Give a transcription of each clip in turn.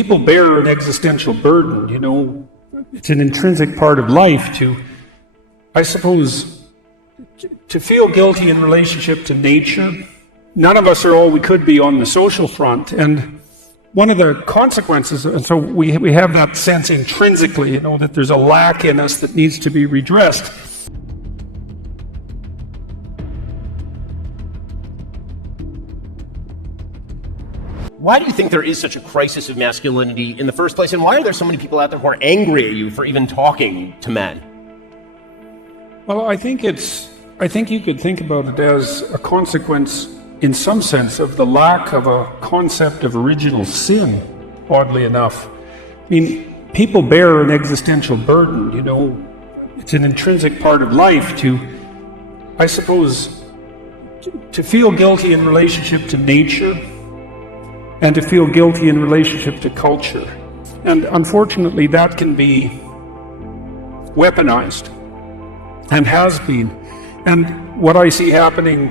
people bear an existential burden, It's an intrinsic part of life to, I suppose, to feel guilty in relationship to nature. None of us are all we could be on the social front, and one of the consequences, and so we have that sense intrinsically, that there's a lack in us that needs to be redressed. Why do you think there is such a crisis of masculinity in the first place, and why are there so many people out there who are angry at you for even talking to men? Well, I think you could think about it as a consequence, in some sense, of the lack of a concept of original sin, oddly enough. People bear an existential burden, It's an intrinsic part of life to, I suppose, to feel guilty in relationship to nature, and to feel guilty in relationship to culture. And unfortunately, that can be weaponized, and has been. And what I see happening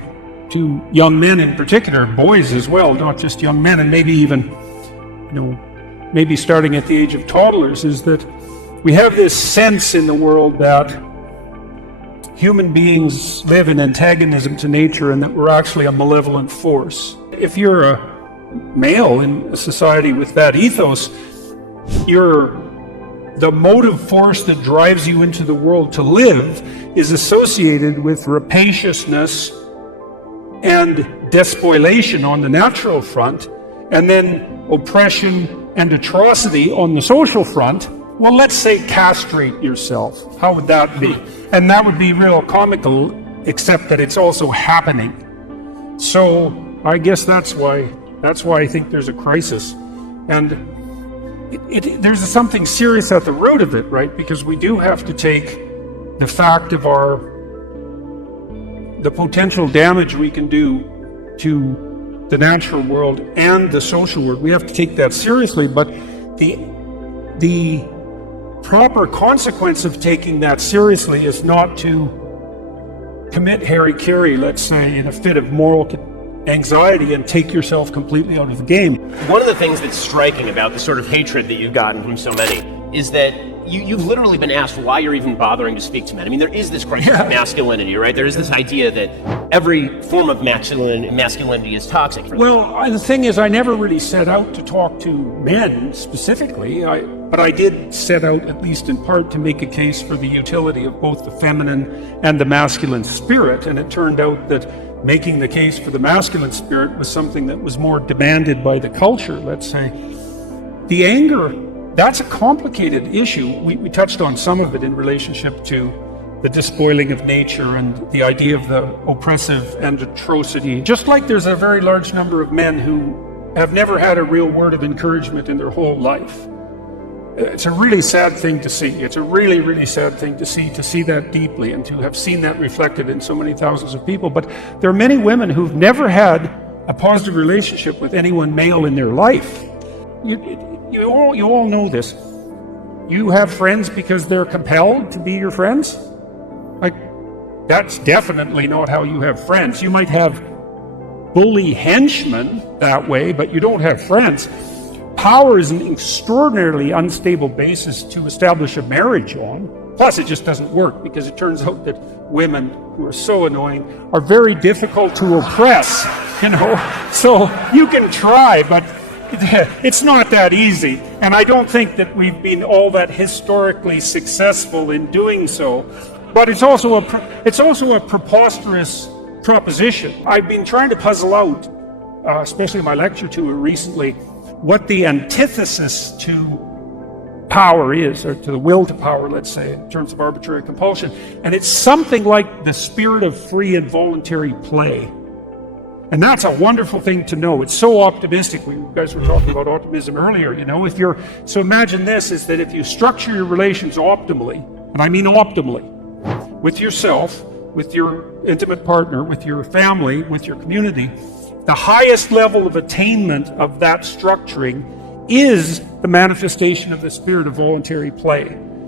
to young men in particular, boys as well, not just young men, and maybe even, maybe starting at the age of toddlers, is that we have this sense in the world that human beings live in antagonism to nature and that we're actually a malevolent force. If you're a male in a society with that ethos, the motive force that drives you into the world to live is associated with rapaciousness and despoilation on the natural front, and then oppression and atrocity on the social front. Well, let's say castrate yourself. How would that be? And that would be real comical, except that it's also happening. So I guess that's why I think there's a crisis. And there's something serious at the root of it, right? Because we do have to take the fact of the potential damage we can do to the natural world and the social world. We have to take that seriously, but the proper consequence of taking that seriously is not to commit hara-kiri, let's say, in a fit of moral anxiety and take yourself completely out of the game. One of the things that's striking about the sort of hatred that you've gotten from so many is that you've literally been asked why you're even bothering to speak to men. There is this crisis of masculinity, right? There is this idea that every form of masculinity is toxic for them. Well, the thing is, I never really set out to talk to men specifically, but I did set out, at least in part, to make a case for the utility of both the feminine and the masculine spirit, and it turned out that making the case for the masculine spirit was something that was more demanded by the culture, let's say. The anger, that's a complicated issue. We touched on some of it in relationship to the despoiling of nature and the idea of the oppressive and atrocity. Just like there's a very large number of men who have never had a real word of encouragement in their whole life. It's a really sad thing to see. It's a really, really sad thing to see that deeply and to have seen that reflected in so many thousands of people. But there are many women who've never had a positive relationship with anyone male in their life. You all know this. You have friends because they're compelled to be your friends. That's definitely not how you have friends. You might have bully henchmen that way, but you don't have friends. Power is an extraordinarily unstable basis to establish a marriage on. Plus, it just doesn't work because it turns out that women who are so annoying are very difficult to oppress, So you can try, but it's not that easy. And I don't think that we've been all that historically successful in doing so. But it's also a preposterous proposition. I've been trying to puzzle out, especially in my lecture tour recently, what the antithesis to power is, or to the will to power, let's say, in terms of arbitrary compulsion. And it's something like the spirit of free and voluntary play. And that's a wonderful thing to know. It's so optimistic. You guys were talking about optimism earlier, So imagine this, is that if you structure your relations optimally, and I mean optimally, with yourself, with your intimate partner, with your family, with your community, the highest level of attainment of that structuring is the manifestation of the spirit of voluntary play.